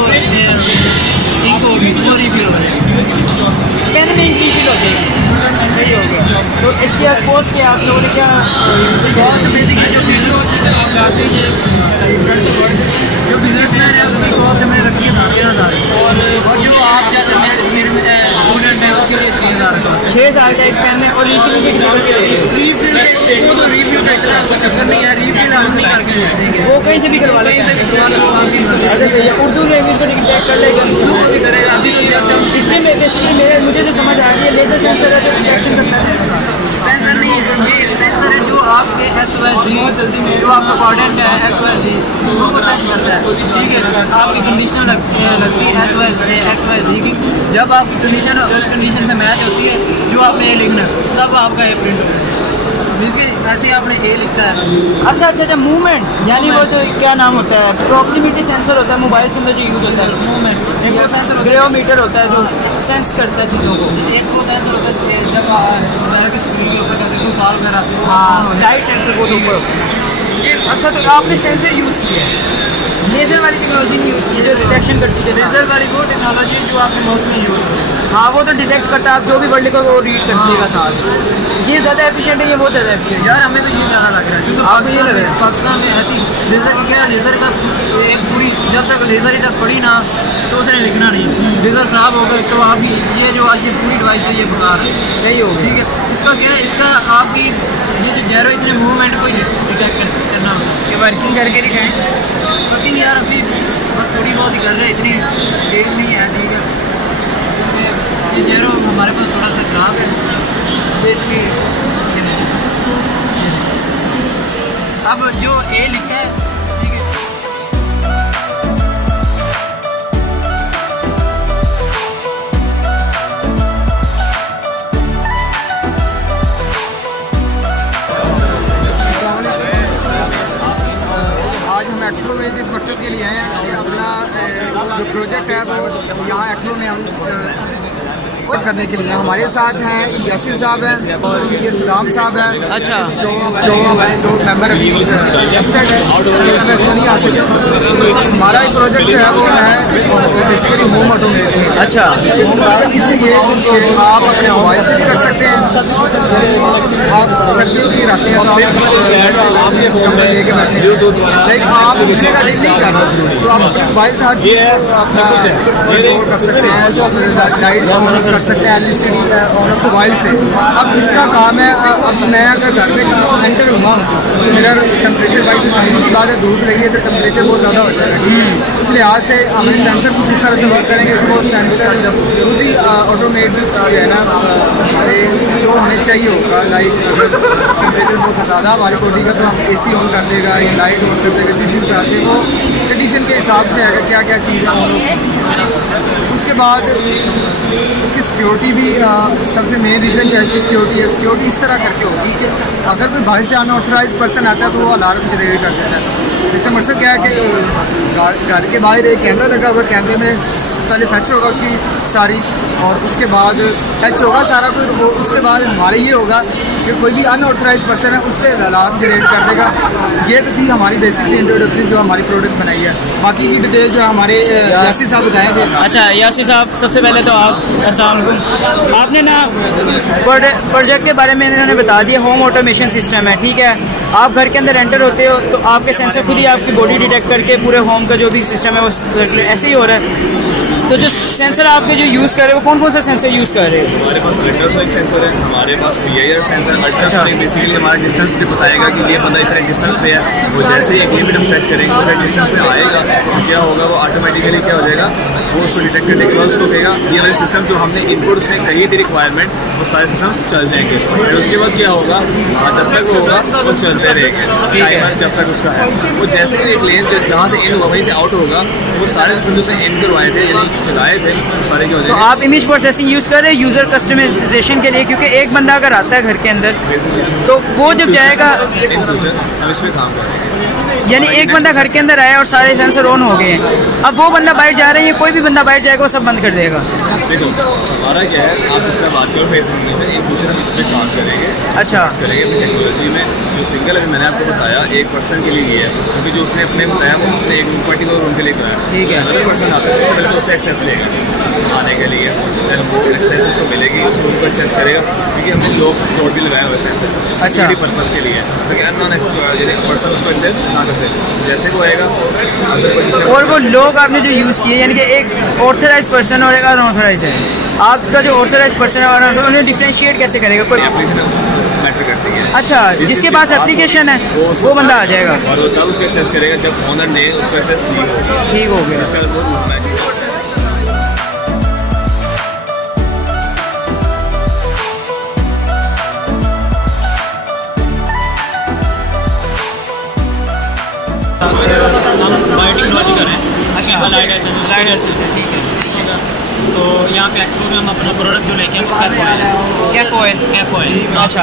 इंक होगी वो रिफिल हो जाएगी, पेन में इंक रिफिल हो जाएगी। सही हो गया। तो इसकी कॉस्ट क्या आप लोगों ने क्या कॉस्ट बेसिक है? जो बिजनेसमैन है उसकी कॉस्ट मैंने रखी है 13,000 और जो आप जैसे स्टूडेंट है उसके लिए 6,000 का। 6,000 का एक पेन है और रिफिल के रिफिल तो रिफिल का इतना कोई चक्कर नहीं है, रिफिल हम नहीं करके देते हैं, वो कहीं से भी करवा लेते हैं। कहीं से भी करवा लो आपकी मर्जी। अच्छा सही है। उर्दू लैंग्वेज को डिटेक्ट कर लेगा, उर्दू को भी करेगा। अभी तो जस्ट इसमें बेसिकली मुझे जो समझ आ रही है लेजर सेंसर है जो डिटेक्शन करता है। सेंसर नहीं, ये सेंसर है जो आपके XYZ जो आपका प्रोडक्ट है XYZ उनको सेंस करता है, ठीक है। आपकी कंडीशन लगती है XYZ की, जब आपकी कंडीशन उस कंडीशन से मैच होती है जो आपने ये लिखना तब आपका ये प्रिंट होगा। ऐसे आपने ए लिखा है। अच्छा मूवमेंट यानी वो जो क्या नाम होता है, प्रॉक्सिमिटी सेंसर होता है मोबाइल के अंदर जो यूज होता है। मूवमेंट एक वो सेंसर होता है, ग्रेओमीटर होता है जो सेंस करता है चीज़ों को। एक वो सेंसर होता है जब मोबाइल की स्क्रीन के ऊपर कहते हैं कोई कॉल कर आती है, हाँ लाइट सेंसर वो ऊपर ये। अच्छा तो आपने सेंसर यूज़ किया है, लेज़र वाली टेक्नोलॉजी यूज़ की जो डिटेक्शन करती है। लेज़र वाली वो टेक्नोलॉजी जो आपके माउस में यूज होती है। हाँ वो तो डिटेक्ट करता है, आप जो भी वर्ड लिखोगे वो रीड कर देगा साथ। ये ज़्यादा एफिशिएंट है, ये बहुत ज़्यादा एफिशिएंट। यार हमें तो ये ज़्यादा लग रहा है क्योंकि पाकिस्तान में ऐसी लेज़र की क्या है, लेज़र का एक पूरी जब तक लेज़र इधर पड़ी ना तो उसने लिखना नहीं, लेज़र खराब हो गए तो आप ये जो आज ये पूरी डिवाइस है ये बेकार है। सही हो ठीक है। इसका क्या है, इसका आपकी ये जो जैरो इसने मूवमेंट को डिटेक्ट करना होता है। ये वर्किंग करके दिखाएं। वर्किंग यार अभी बस थोड़ी बहुत ही कर रहे हैं, इतनी तेज नहीं है, ठीक है। ये जैरो हमारे पास थोड़ा सा खराब है तो इसलिए ये नहीं। अब जो ए लिखा है, ठीक है। आज हम एक्सपो में जिस मकसद के लिए आए हैं कि अपना जो प्रोजेक्ट है वो यहाँ एक्सपो में हम करने के लिए हमारे साथ हैं यासिर साहब हैं और ये सदाम साहब हैं। अच्छा दो हमारे दो मेंबर अभी एब्सेंट है, नहीं आ सके। हमारा एक प्रोजेक्ट जो है वो है बेसिकली होम ऑटोमेशन। अच्छा होम ऑटोमेशन इससे ये कि आप अपने मोबाइल से भी कर सकते हैं। आप सर्दियों की रहते हैं तो आप कमरे लेके बैठे हैं, लेकिन आप दूसरे का डील नहीं करना तो आप अपने मोबाइल से हर चीज़ को अपना कंट्रोल कर सकते हैं, लाइट कर सकते हैं LCD और मोबाइल से। अब इसका काम है, अब मैं अगर घर में एंटर हुआ तो मेरा टेम्परेचर वाइज से सारी सी बात है, धूप लगी है तो टेम्परेचर बहुत ज़्यादा हो जाएगा। इस लिहाज से हमने सेंसर कुछ इस तरह से वर्क करेंगे कि वो सेंसर खुद ही ऑटोमेटिक जो है ना हमारे जो हमें चाहिए होगा, लाइक अगर टेम्परेचर बहुत ज़्यादा हमारी बॉडी का तो हम AC ऑन कर देगा या लाइट ऑन कर देगा, जिस हिसाब से वो कंडीशन के हिसाब से अगर क्या क्या चीज़ें ऑन होगी। उसके बाद इसकी सिक्योरिटी भी सबसे मेन रीज़न जो है इसकी सिक्योरिटी है। सिक्योरिटी इस तरह करके होगी कि अगर कोई बाहर से अनऑथराइज पर्सन आता है तो वो अलार्म जनरेट कर देता है। जैसे मकसद क्या है कि घर के बाहर एक कैमरा लगा हुआ, कैमरे में पहले फैच होगा उसकी सारी और उसके बाद टच होगा सारा कुछ, उसके बाद हमारे ये होगा कि कोई भी अनऑथराइज पर्सन है उस पर अलार्म जनरेट कर देगा। ये तो थी हमारी बेसिक सी इंट्रोडक्शन जो हमारी प्रोडक्ट बनाई है। बाकी की डिटेल जो हमारे यासिर साहब बताएंगे। अच्छा यासिर साहब, सबसे पहले तो आप अस्सलाम वालेकुम, आपने ना प्रोजेक्ट के बारे में इन्होंने बता दिया, होम ऑटोमेशन सिस्टम है, ठीक है। आप घर के अंदर एंटर होते हो तो आपके सेंसर खुद ही आपकी बॉडी डिटेक्ट करके पूरे होम का जो भी सिस्टम है वो सर्कुलेट ऐसे ही हो रहा है। तो जो सेंसर आपके जो यूज़ कर रहे हो कौन कौन सा सेंसर यूज़ कर रहे हो? हमारे पास अल्ट्रासोनिक सेंसर है, हमारे पास PIR सेंसर। अल्ट्रासोनिक बेसिकली हमारा डिस्टेंस भी बताएगा कि ये बंदा इतने डिस्टेंस पे है, वो जैसे ही एक लिमिट हम सेट करेंगे अगर डिस्टेंस में आएगा तो क्या होगा, वो ऑटोमेटिकली क्या हो जाएगा, वो उसको डिटेक्ट करने के बाद उसको कहेगा ये वाले सिस्टम जो हमने इनपुट उसमें कही थी रिक्वायरमेंट वो सारे सिस्टम चल जाएंगे। फिर उसके बाद क्या होगा, जब तक वो होगा वो चलते रहेंगे टाइमर जब तक उसका है। वो जैसे ही एक लेन जहाँ से इन होगा वहीं से आउट होगा, वो सारे सिस्टम जो इन करवाए थे यानी चलाए थे सारे क्या हो तो जाएंगे। आप इमेज प्रोसेसिंग यूज़ कर रहे हैं यूज़र कस्टमाइजेशन के लिए, क्योंकि एक बंदा अगर आता है घर के अंदर तो वो जब जाएगा, इन फ्यूचर हम इस पर काम करेंगे। यानी एक बंदा घर के अंदर आया और सारे सेंसर ऑन हो गए हैं, अब वो बंदा बाहर जा रहे हैं, कोई भी बंदा बाहर जाएगा वो सब बंद कर देगा। देखो हमारा क्या है, आप जिससे बात करो फेस रिकग्निशन, इन फ्यूचर हम इस पर काम करेंगे। अच्छा करेंगे अपनी टेक्नोलॉजी में जो सिंगल अभी मैंने आपको बताया एक पर्सन के लिए ही है, क्योंकि जो उसने अपने बताया वो अपने एक रूम पर्टिकुलर रूम के लिए कराया। ठीक है। अगर पर्सन आता है सबसे पहले तो उससे एक्सेस लेगा आने के लिए, देन वो एक्सेस उसको मिलेगी, उस रूम को एक्सेस करेगा, क्योंकि हमने लोग डोर भी लगाया हुआ है सिक्योरिटी पर्पज़ के लिए, ताकि अननोन पर्सन उसको एक्सेस ना कर सके। जैसे वो आएगा और वो लोग आपने जो यूज़ किए यानी कि एक ऑर्थराइज पर्सन और एक अनऑथराइज है, आपका जो ऑर्थराइज पर्सन है उन्हें डिफरेंशिएट कैसे करेगा? कोई एप्लीकेशन मैटर करती है। अच्छा, जिसके पास एप्लीकेशन है वो बंदा आ जाएगा और वो तब उसको एक्सेस करेगा जब ऑनर ने उसको एक्सेस दी हो। ठीक हो गया। इसका बहुत मैच बायोटेक्नोलॉजी कर रहे हैं। अच्छा लाइट एसेंस ठीक है। तो यहाँ पे एक्सपो में हम अपना प्रोडक्ट जो लेके कैफ ऑयल। अच्छा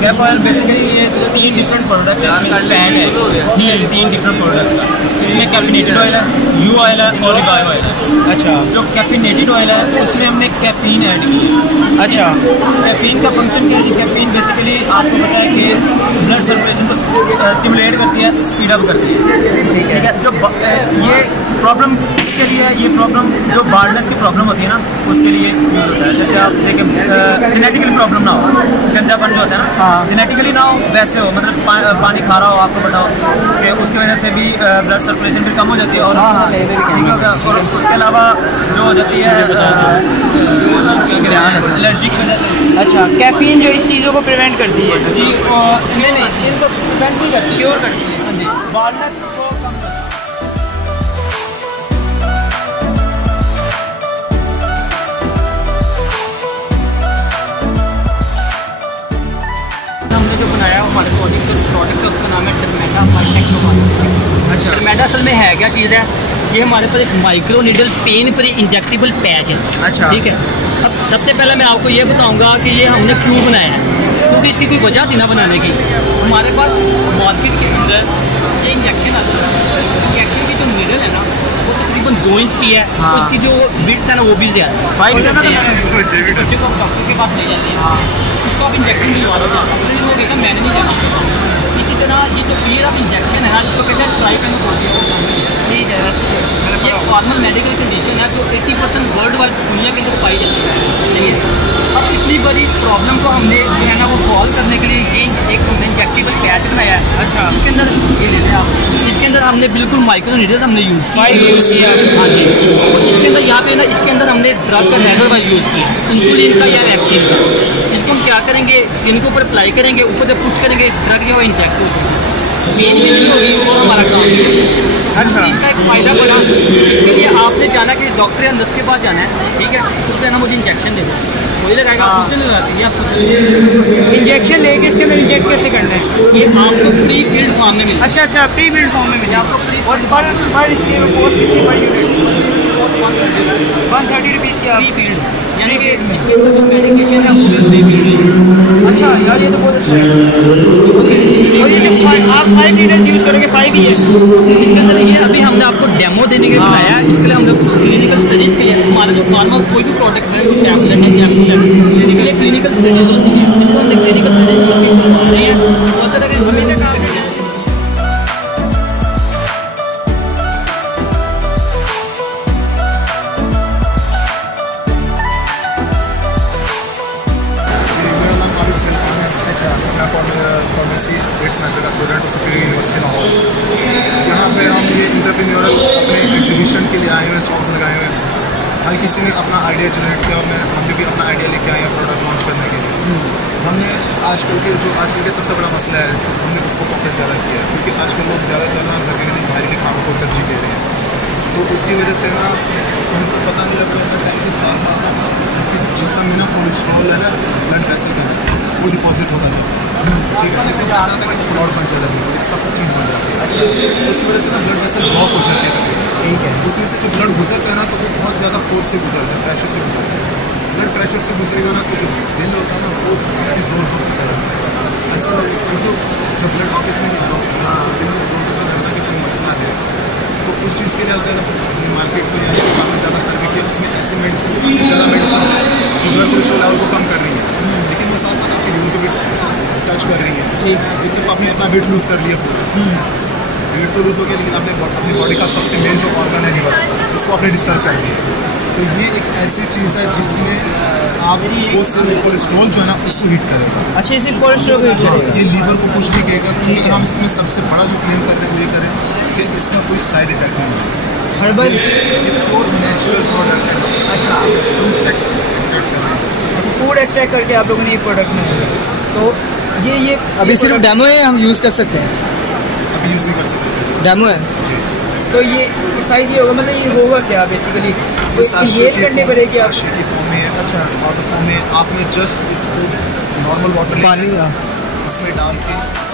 कैफ ऑयल बेसिकली ये 3 डिफरेंट प्रोडक्ट है, इसमें पैड है, ठीक है, 3 डिफरेंट प्रोडक्ट है। इसमें कैफिनेटेड ऑयल है, यू ऑयल है, ऑलिव ऑयल है। अच्छा, जो कैफिनेटेड ऑयल है उसमें हमने कैफीन ऐड की है। अच्छा, कैफीन का फंक्शन क्या है? कैफीन बेसिकली आपको पता है कि ब्लड सर्कुलेशन को स्टिमुलेट करती है, स्पीड अप करती है, ठीक है। जो ये प्रॉब्लम किसके लिए है? ये प्रॉब्लम जो बार्डनेस की प्रॉब्लम होती है ना, उसके लिए यूज होता है। जैसे आप देखें जेनेटिकली प्रॉब्लम ना हो, गंजापन जो होता है ना, जेनेटिकली ना हो, वैसे हो, मतलब पानी खा रहा हो, आपको पता हो कि उसकी वजह से भी ब्लड सर्कुलेशन भी कम हो जाती है और ठीक होगा। और उसके अलावा जो हो जाती है एलर्जी की वजह से। अच्छा, कैफीन जो इस चीज़ों को प्रिवेंट करती है जी, नहीं इनको प्रिवेंट नहीं करती, क्योर करती है। हाँ जी, बार्डनेस को कम करती है। हमने जो बनाया हमारे प्रोडक्ट का उसका नाम है टर्मेडा माइटेक्नोबायो। अच्छा, टर्मेडा असल में है क्या चीज़ है? ये हमारे पास एक micro needle pain free injectable patch है। अच्छा, ठीक है। अब सबसे पहले मैं आपको ये बताऊंगा कि ये हमने क्यों बनाया है, क्योंकि इसकी कोई वजह थी ना बनाने की। हमारे पास मार्केट के अंदर ये इंजेक्शन आता है, इंजेक्शन की जो नीडल है ना वो तकरीबन 2 इंच की है। हाँ। उसकी जो विड्थ है ना वो भी ज़्यादा है, 5 बच्चे को डॉक्टर के पास ले जाते हैं, उसको आप इंजेक्शन दिलवा दो, मैंने नहीं जाना। इसी तरह ये जो फियर ऑफ इंजेक्शन है ना, जिसको कहते हैं ट्राइपेनोसोडियम, ठीक है, ये फॉर्मल मेडिकल कंडीशन है जो 80% वर्ल्ड वाइड दुनिया के अंदर पाई जाती है, ठीक है। अब इतनी बड़ी प्रॉब्लम को हमने जो है ना वो सॉल्व करने के लिए ये एक हमने इंजेक्टेबल पैच बनाया है। अच्छा, इसके अंदर ये लेते हैं आप, इसके अंदर हमने बिल्कुल माइक्रो नीडल हमने यूज़ किया। हाँ जी, इसके अंदर यहाँ पे ना इसके अंदर हमने ड्रग का लेजर वाइज यूज़ किया, इंसुलिन का या वैक्सीन का। इसको हम क्या करेंगे, स्किन के ऊपर अप्लाई करेंगे, ऊपर से पुश करेंगे, ड्रग जो है इंजेक्ट हो जाएगी, पेन भी नहीं होगी और हमारा काम भी होगा। अच्छा, इसका एक फ़ायदा बड़ा, इसके लिए आपने जाना कि डॉक्टर या नर्स के पास जाना है, ठीक है, उससे ना मुझे इंजेक्शन देना, वही लगाएगा, आप खुद नहीं लगाते, आप इंजेक्शन लेके इसके अंदर इंजेक्ट कैसे करना है? ये आपको प्री बिल्ड फॉर्म में मिलता है। अच्छा, प्री बिल्ड फॉर्म में मिलेगा आपको। और पर इसकी कॉस्ट कितनी पड़ेगी? 130 रुपीज़ की प्री बिल्ड, यानी कि इसके अंदर जो मेडिकेशन है वो प्री बिल्ड। अच्छा यार, ये तो बहुत अच्छा है। और ये जो आप 5 लीटर्स यूज़ करोगे, 5 ही है इसके अंदर। ये अभी हमने आपको डेमो देने के लिए बनाया है, इसके लिए हम लोग कुछ क्लिनिकल स्टडीज़ के लिए हमारा जो नॉर्मल कोई भी प्रोडक्ट है, टैबलेट है, कैप्सूल है, क्लिनिकल स्टडीज़ होती है, इसको हमने क्लिनिकल स्टडीज़ नहीं है, बहुत तरह के हमें काम है। फार्मेसी एट्स सेमेस्टर का स्टूडेंट हूँ सुपीरियर यूनिवर्सिटी लाहौर। यहाँ पे हम ये इंटरप्रेन्योरल अपने एग्जीबिशन के लिए आए हुए हैं, स्टॉल्स लगाए हुए हैं। हर किसी ने अपना आइडिया जनरेट किया और हमने भी अपना आइडिया लेके आए हैं प्रोडक्ट लॉन्च करने के लिए। हमने आजकल के सबसे बड़ा मसला है, हमने उसको फोकस ज़्यादा किया है, क्योंकि आजकल लोग ज़्यादातर ना घर के दिन बाहर के खानों को तरजीह दे रहे हैं। तो उसकी वजह से ना उनको पता नहीं लग रहा था टाइम के साथ साथ जिसम में ना कोलेस्ट्रॉल है ना, ब्लड वेसल का वो डिपॉजिट होता जाता है, ठीक है। लेकिन ऐसा था कि क्लॉट बन जाता है, सब चीज़ बन जाती है। अच्छा, उसकी वजह से ना ब्लड वेसल ब्लॉक हो जाते हैं, ठीक है। उसमें से जब ब्लड गुजरता है ना तो वो बहुत ज़्यादा फोर्स से गुजरता है, प्रेशर से गुजरता है। ब्लड प्रेशर से गुजरेगा ना तो जो दिल होता है ना वो काफ़ी ज़ोर ज़ोर से दर्द ऐसा लगता है, क्योंकि जब ब्लड वापस नहीं आता उसकी वजह से दिल में ज़ोर ज़ोर से दर्द है कि कोई मसला है। तो उस चीज़ के लिए अगर मार्केट में या काफ़ी ज़्यादा सर्वे किया उसमें ऐसी मेडिसिन काफ़ी ज़्यादा मेडिसिन है जो ब्लड प्रेशर लेवल को कम कर रही है, लेकिन वो साथ साथ आपकी लीवर को भी टच कर रही है। ठीक, एक तरफ आपने अपना वेट लूज़ कर लिया पूरा, वेट तो लूज़ हो गया, लेकिन आपने अपनी बॉडी का सबसे मेन जो ऑर्गन है लीवर, उसको आपने डिस्टर्ब कर दिया। तो ये एक ऐसी चीज़ है जिसमें आपको सिर्फ कोलेस्ट्रॉल जो है ना उसको हीट करेगा। अच्छा, ये सिर्फ कोलेस्ट्रॉल को हीट करेगा? ये लीवर को कुछ नहीं कहेगा, क्योंकि हम इसमें सबसे बड़ा जो क्लेम कर रहे हैं वो ये करें कि इसका कोई साइड इफेक्ट नहीं है। हर्बल, ये प्योर नेचुरल प्रोडक्ट है। अच्छा, फ्रूट एक्सट्रैक्ट कर रहे हैं। अच्छा, फूड एक्सट्रैक्ट करके आप लोगों ने ये प्रोडक्ट बनाया। तो ये अभी सिर्फ डेमो है, हम यूज़ कर सकते हैं? अभी यूज़ नहीं कर सकते, डेमो है। तो ये साइज़ ये होगा, मतलब ये होगा क्या बेसिकली? ये करने पड़ेगी आप शेकी फॉर्म में है। अच्छा, वाटर फॉर्म में आपने जस्ट इसको नॉर्मल वाटर पानी उसमें डाल के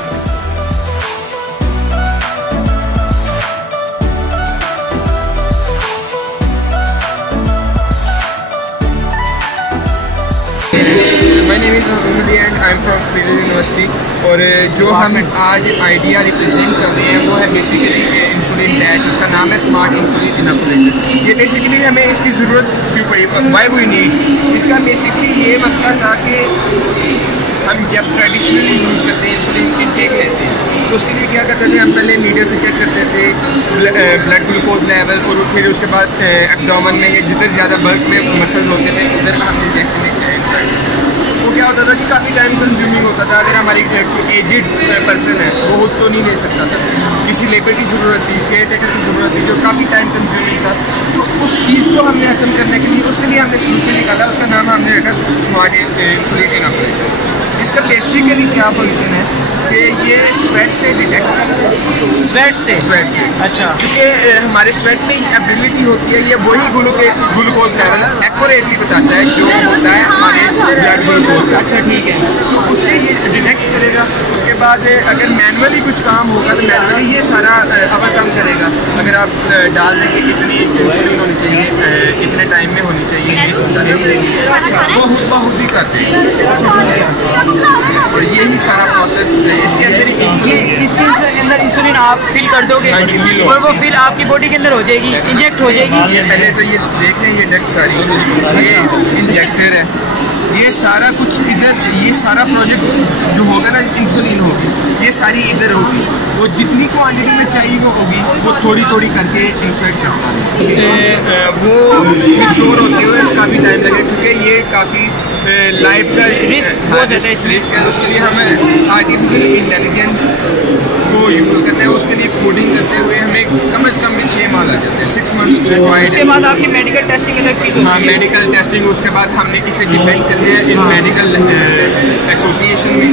my name is Mohammed and I am from speed university. और जो हम आज आइडिया रिप्रेजेंट कर रहे हैं वो है बेसिकली इंसुलिन पैच, उसका नाम है स्मार्ट इंसुलिन इनोकुलेटर। ये बेसिकली हमें इसकी ज़रूरत क्यों पड़ी, व्हाई वी नीड इसका बेसिकली ये मसला था कि हम जब ट्रेडिशनली यूज़ करते हैं इंसुलिन इनटेक लेते हैं तो उसके लिए क्या करते थे, हम पहले मीटर से चेक करते थे ब्लड ग्लूकोज लेवल, और फिर उसके बाद एब्डोमेन में या जिधर ज़्यादा बल्क में मसल्स होते थे उधर हम इंजेक्शन लेते हैं। वो क्या होता था कि काफ़ी टाइम कंज्यूमिंग होता था। अगर हमारी एजिड पर्सन है वो खुद तो नहीं ले सकता था, किसी लेबर की ज़रूरत थी, केयर टेकर की ज़रूरत थी, जो काफ़ी टाइम कंज्यूमिंग था। तो उस चीज़ को हमने खत्म करने के लिए उसके लिए हमने सोल्यूशन निकाला, उसका नाम हमने रखा स्मार्ट इंसुलिन इनोकुलेटर। इसका बेसिकली क्या फंक्शन है कि ये स्वेट से डिटेक्ट करता है। स्वेट से? अच्छा, क्योंकि हमारे स्वेट में एबिलिटी होती है, ये वही ग्लूकोज लेवल एक्यूरेटली बताता है जो होता है हमारे ब्लड ग्लूकोज। अच्छा, ठीक है। तो उससे ये डिटेक्ट करेगा। उसके बाद अगर मैनुअली कुछ काम होगा तो मैनुअली ये सारा ओवरकम करेगा। अगर आप डाल देंगे इतनी इंसुलिन होनी चाहिए, इतने टाइम में होनी चाहिए, वो खुद ब खुद ही करते हैं। और यही सारा प्रोसेस इसके अंदर इसके अंदर इंसुलिन आप फिल कर दोगे और वो फिल आपकी बॉडी के अंदर हो जाएगी, इंजेक्ट हो जाएगी। ये पहले तो ये देख लें, ये डक्ट सारी ये इंजेक्टर है, ये सारा कुछ इधर, ये सारा प्रोजेक्ट जो होगा ना इंसुलिन होगी, ये सारी इधर होगी। वो जितनी क्वांटिटी में चाहिए वो होगी, वो थोड़ी थोड़ी करके इंसर्ट करता है। वो मैच्योर होते हुए इसका भी टाइम लगेगा, क्योंकि ये काफ़ी लाइफ का रिस्क बहुत ज़्यादा है, रिस्क है। उसके लिए हमें आर्टिफिशियल इंटेलिजेंस को यूज़ करते हैं, उसके लिए कोडिंग करते हुए हमें कम से कम 6 माह लग जाते हैं, 6 मंथ। उसके बाद आपकी मेडिकल टेस्टिंग अलग चीज़ होती है। हाँ, मेडिकल टेस्टिंग, उसके बाद हमने इसे डिफेंड करना है इन मेडिकल एसोसिएशन में।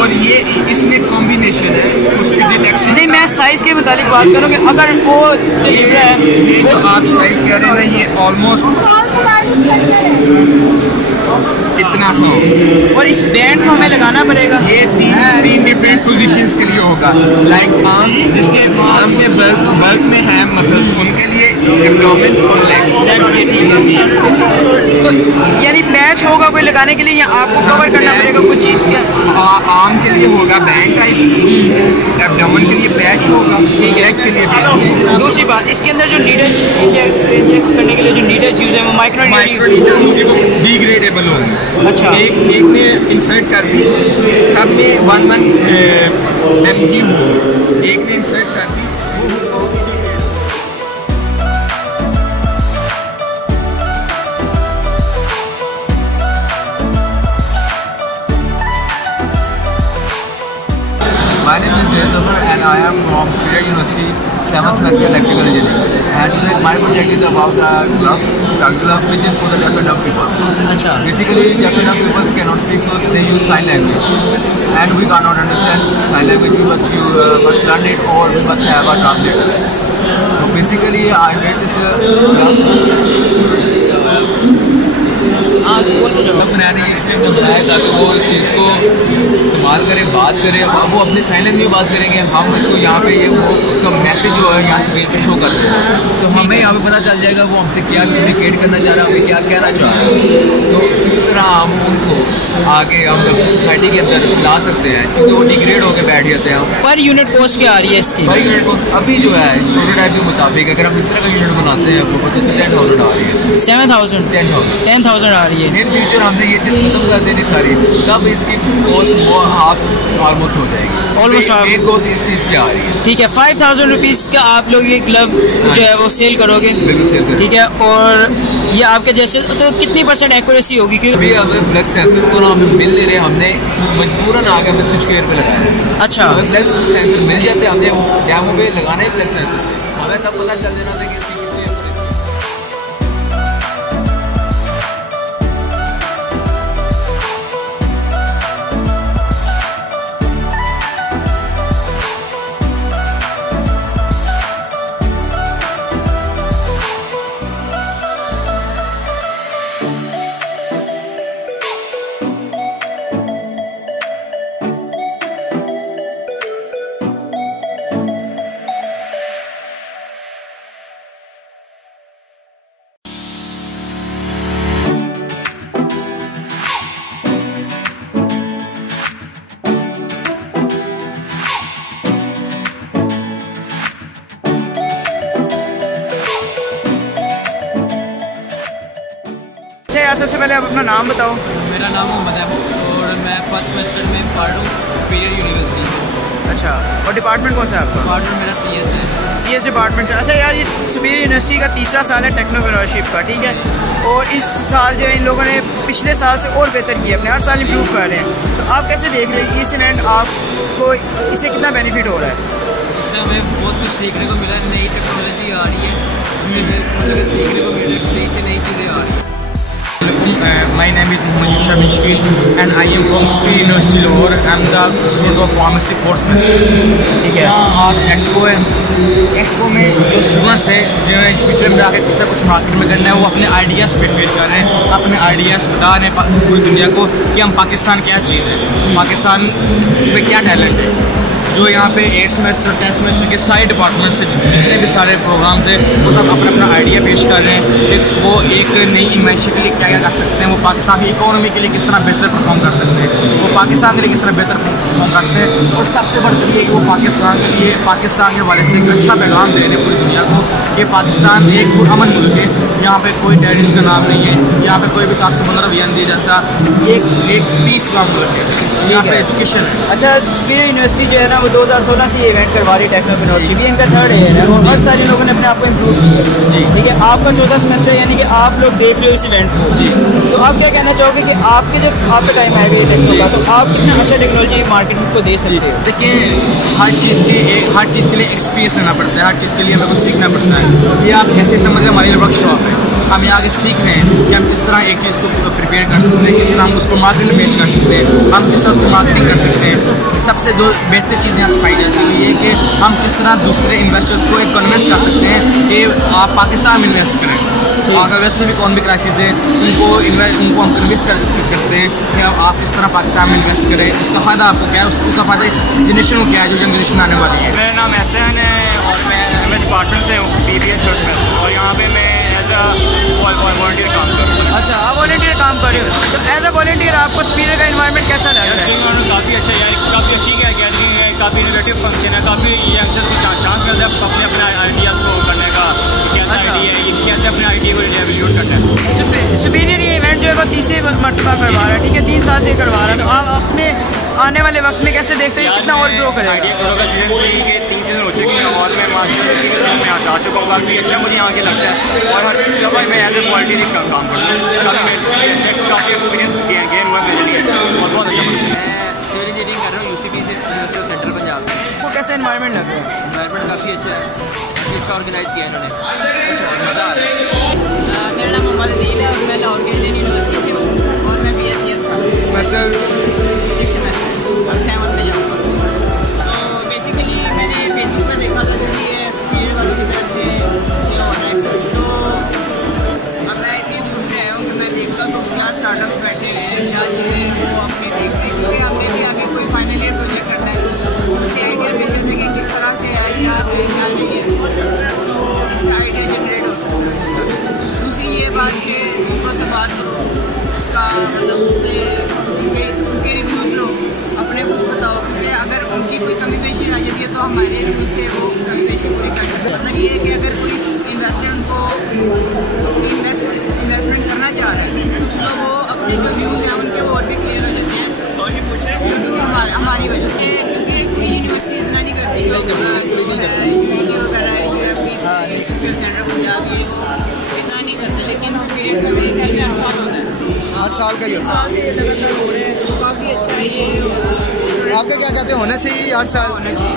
और ये इसमें कॉम्बिनेशन है उसकी डिटेक्शन। नहीं, मैं साइज़ के मुताबिक बात करूँ कि अगर वो ये जो आप साइज़ कह रहे हैं ना, ये ऑलमोस्ट इतना सा, और इस बैंड को हमें लगाना पड़ेगा। ये तीन डिफरेंट पोजीशंस के लिए होगा। लाइक आर्म, जिसके आर्म में बल्क में है मसल्स, उनके लिए एब्डोमेन और लेग। तो यानी पैच होगा कोई लगाने के लिए, या आपको कवर करना पड़ेगा कुछ चीज़ क्या? आर्म के लिए होगा बैंड टाइप, एब्डोमेन के लिए पैच होगा, लेग के लिए पैच। दूसरी बात, इसके अंदर जो नीडल इंजेक्ट करने के लिए जो नीडल्स यूज है वो माइक्रोनीडल होंगे, वो डिग्रेडेबल होंगे। अच्छा, एक ने इंसर्ट कर दी, सब में 1 mg हो, एक ने इंसर्ट कर दी। My name is Jayant Zafar and I am from Spear University, 7th semester electrical engineering. And today my project is about a glove which is for the deaf and dumb people. Achha. Basically, deaf and dumb people cannot speak, so they use sign language. And we cannot understand sign language. We must learn it, or we must have a translator. So basically, I made this glove. हाँ बोल के जाओ। तब बनाया नहीं, इसलिए बनाया ताकि वो इस चीज़ को इस्तेमाल करे, बात करे। अब वो अपने साइन लैंग्वेज में बात करेंगे, हम इसको यहाँ पे ये वो उसका मैसेज जो है यहाँ स्क्रीन पे शो करते हैं, तो हमें यहाँ पे पता चल जाएगा वो हमसे क्या कम्युनिकेट करना चाह रहा है, हमें क्या कहना चाह रहा है। तो इस तरह हम उनको आगे हम सोसाइटी के अंदर ला सकते हैं, तो डिग्रेड होकर बैठ जाते हैं। पर यूनिट कॉस्ट क्या आ रही है इसकी? पर यूनिट कॉस्ट अभी जो है इस प्रोटोटाइप के मुताबिक अगर हम इस तरह का यूनिट बनाते हैं तो 10,000 आ रही है। 7,000 10,000 आ रही है। इन फ्यूचर हमने ये चीज़ खत्म कर देनी सारी, तब इसकी कॉस्ट वो हाफ ऑलमोस्ट हो जाएगी। ऑलमोस्ट एक कॉस्ट इस चीज़ की आ रही है। ठीक है, 5,000 रुपीज़ का आप लोग ये ग्लव जो है वो सेल करोगे? बिल्कुल सेल करेंगे। ठीक है, और ये आपके जैसे तो कितनी % एक्यूरेसी होगी? क्योंकि अभी हमें फ्लेक्स सेंसर्स को ना हमें मिल नहीं रहे, हमने मजबूरन आगे हमने स्विच केयर पे लगाया है। अच्छा, हमें फ्लेक्स सेंसर मिल जाते हैं, हमने डैमो पे लगाना है फ्लेक्स सेंसर पे, हमें तब पता चल जाना था कि इसकी कितनी एक्यूरेसी। यार सबसे पहले आप अपना नाम बताओ। मेरा नाम मोहम्मद है और मैं फर्स्ट सेमेस्टर में पढ़ रहा हूँ सुपीरियर यूनिवर्सिटी में। अच्छा, और डिपार्टमेंट कौन सा है आपका? डिपार्टमेंट मेरा CS है। CS डिपार्टमेंट से। अच्छा यार, ये सुपीरियर यूनिवर्सिटी का तीसरा साल है टेक्नोप्रेन्योरशिप का, ठीक है, और इस साल जो है इन लोगों ने पिछले साल से और बेहतर किया, अपने हर साल इम्प्रूव कर रहे हैं। तो आप कैसे देख रहे हैं इस इवेंट आपको इससे कितना बेनिफिट हो रहा है? इससे हमें बहुत कुछ सीखने को मिला, नई टेक्नोलॉजी आ रही है, इससे हमें सीखने को मिल रही है, नई से नई चीज़ें आ रही हैं। My name is Muhammad Yusuf Mishkil and I am from Superior University Lahore. I am the student of pharmacy course में। ठीक है, आज एक्सपो है, एक्सपो में जो स्टूडेंट्स है जो इस फ्यूचर में आके किस तरह कुछ मार्केट में करना है, वो अपने आइडियाज़ पेश कर रहे हैं, अपने आइडियाज़ बता रहे हैं पूरी दुनिया को कि हम पाकिस्तान क्या चीज़ है, पाकिस्तान में क्या टैलेंट है। जो यहाँ पे 8 सेमेस्टर 10 सेमेस्टर के सारे डिपार्टमेंट से जितने भी सारे प्रोग्राम्स हैं वो सब अपना अपना आइडिया पेश कर रहे हैं कि वो एक नई इन्वेंशन के लिए क्या क्या कर सकते हैं, वो पाकिस्तान की इकोनॉमी के लिए किस तरह बेहतर परफॉर्म कर सकते हैं, वो पाकिस्तान के लिए किस तरह बेहतर परफॉर्म कर सकते हैं, और सबसे बड़ी ये वो पाकिस्तान के लिए पाकिस्तान के वाले से एक अच्छा पैगाम दे रहे हैं पूरी दुनिया को कि पाकिस्तान एक पुरअमन मुल्क है, यहाँ पे कोई टेररिस्ट का नाम नहीं है, यहाँ पे कोई भी तासुब रवैया नहीं दिया जाता, एक पीस का मुल्क है, यहाँ पे एजुकेशन है। अच्छा, सुपीरियर यूनिवर्सिटी जो है ना वो 2016 से ये इवेंट करवा रही है टेक्नोप्रेन्योरशिप, ये इनका 3rd ईयर है और हर साल इन लोगों ने अपने आप को इम्प्रूव किया है। जी, ठीक है, आपका 14 सेमेस्टर यानी कि आप लोग देख रहे हो इस इवेंट को। जी, तो आप क्या कहना चाहोगे कि आपके जब आपका टाइम आएगा ये टेक्नो का, तो आप कितना अच्छा टेक्नोलॉजी मार्केट को दे सकते हो? देखिए, हर चीज़ के लिए एक्सपीरियंस लेना पड़ता है, हर चीज़ के लिए हमें कुछ सीखना पड़ता है। ये आप ऐसे समझ लें हमारी वर्कशॉप है, हम यहाँ आगे सीख रहे हैं कि हम किस तरह एक चीज़ को प्रिपेयर कर सकते हैं, किस तरह हम उसको मार्केट में पेश कर सकते हैं, हम किस तरह उसको मार्केटिंग कर सकते हैं। सबसे जो बेहतर चीज़ यहाँ सिखाई जाती है ये कि हम किस तरह दूसरे इन्वेस्टर्स को एक कन्विंस कर सकते हैं कि आप पाकिस्तान में इन्वेस्ट करें। अगर वैसे भी इकॉनमिक क्राइसिस है उनको हम कन्विंस करते हैं कि आप किस तरह पाकिस्तान में इन्वेस्ट करें, उसका फ़ायदा आपको क्या है, उसका फ़ायदा इस जनरेशन को क्या है जो जनरेशन आने वाली है। मेरा नाम एहसान है और मैं डिपार्टमेंट से हूँ BBA 3rd सेमेस्टर, और यहाँ पे मैं एज अ वॉलंटियर काम कर रहा हूँ। अच्छा, आप वॉलंटियर काम कर रहे हो, तो एज अ वॉलंटियर आपको सुपीरियर का इन्वायरमेंट कैसा लग रहा है? काफ़ी अच्छा है यार, काफ़ी अच्छी गैदरिंग है, काफ़ी इनोवेटिव फंक्शन है, काफ़ी यंगस्टर्स को चांस मिलता है अपने आइडियाज़ को करने का, कैसा आइडिया है, कैसे अपने आइडिया को डेवलप करना है। सुपीरियर ये इवेंट जो है वो तीसरी मरतबा करवा रहा है, ठीक है, 3 साल से करवा रहा है, तो आप अपने आने वाले वक्त में कैसे देखते हैं कितना और ग्रो करेगा? आइडिया ग्रो का सीजन 3 सीजन हो चुके हैं और मैं मास्टर में आ चुका हूँ, काफ़ी अच्छा मुझे यहाँ के लगता है, और हर दफ़ा मैं एज ए क्वालिटी काम करता हूँ, काफ़ी एक्सपीरियंस गेन हुआ मेरे लिए और बहुत अच्छा। मैं सिविल इंजीनियरिंग कर रहा हूँ UCP से, यूनिवर्सिटी ऑफ सेंट्रल पंजाब से। आपको कैसा इन्वायरमेंट लग रहा है? इन्वायरमेंट काफ़ी अच्छा है, काफ़ी अच्छा ऑर्गेनाइज किया है इन्होंने, मज़ा आ रहा है। मेरा नाम मोहम्मद अदील है और मैं लाहौर के इंडियन यूनिवर्सिटी से हूँ और मैं BSc कर रहा हूँ। सेमेस्टर 6 सेमेस्टर और 7 में जाऊँगा। तो बेसिकली मैंने फेसबुक पर देखा था जैसे ये सुपीरियर वालों की तरफ से ये हो रहा है, तो अब मैं इतनी दूर से आया हूँ कि मैं देखता तो क्या स्टार्ट दूसरों से बात करो, उसका मतलब उससे उनके रिव्यूज़ लो, अपने कुछ बताओ, क्योंकि अगर उनकी कोई कमी पेशी आ जाती है तो हमारे रिव्यूज़ से वो कमी पेशी पूरी कर सकते हैं। मतलब ये है कि अगर कोई इन्वेस्टमेंट को इन्वेस्टमेंट करना चाह रहा है तो वो अपने जो व्यूज़ हैं उनके और भी क्लियर हो जाते हैं हमारी वजह से, क्योंकि कोई यूनिवर्सिटी इतना नहीं करती जो वगैरह सेंटर पंजाब ये इतना नहीं करते, लेकिन स्पिरिट का मेरे ख्याल में होता है हर साल का ये साल से लगातार हो रहे हैं, तो काफ़ी अच्छा है ये। आपका क्या कहते हैं, होना चाहिए हर साल होना चाहिए,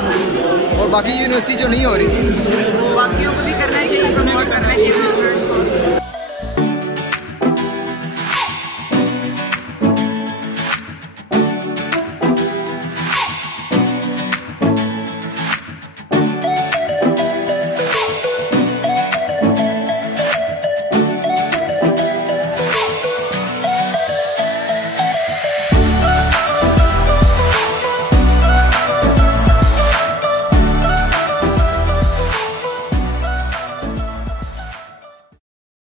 और बाकी यूनिवर्सिटी जो नहीं हो रही बाकियों को भी करना चाहिए, प्रमोट करना चाहिए।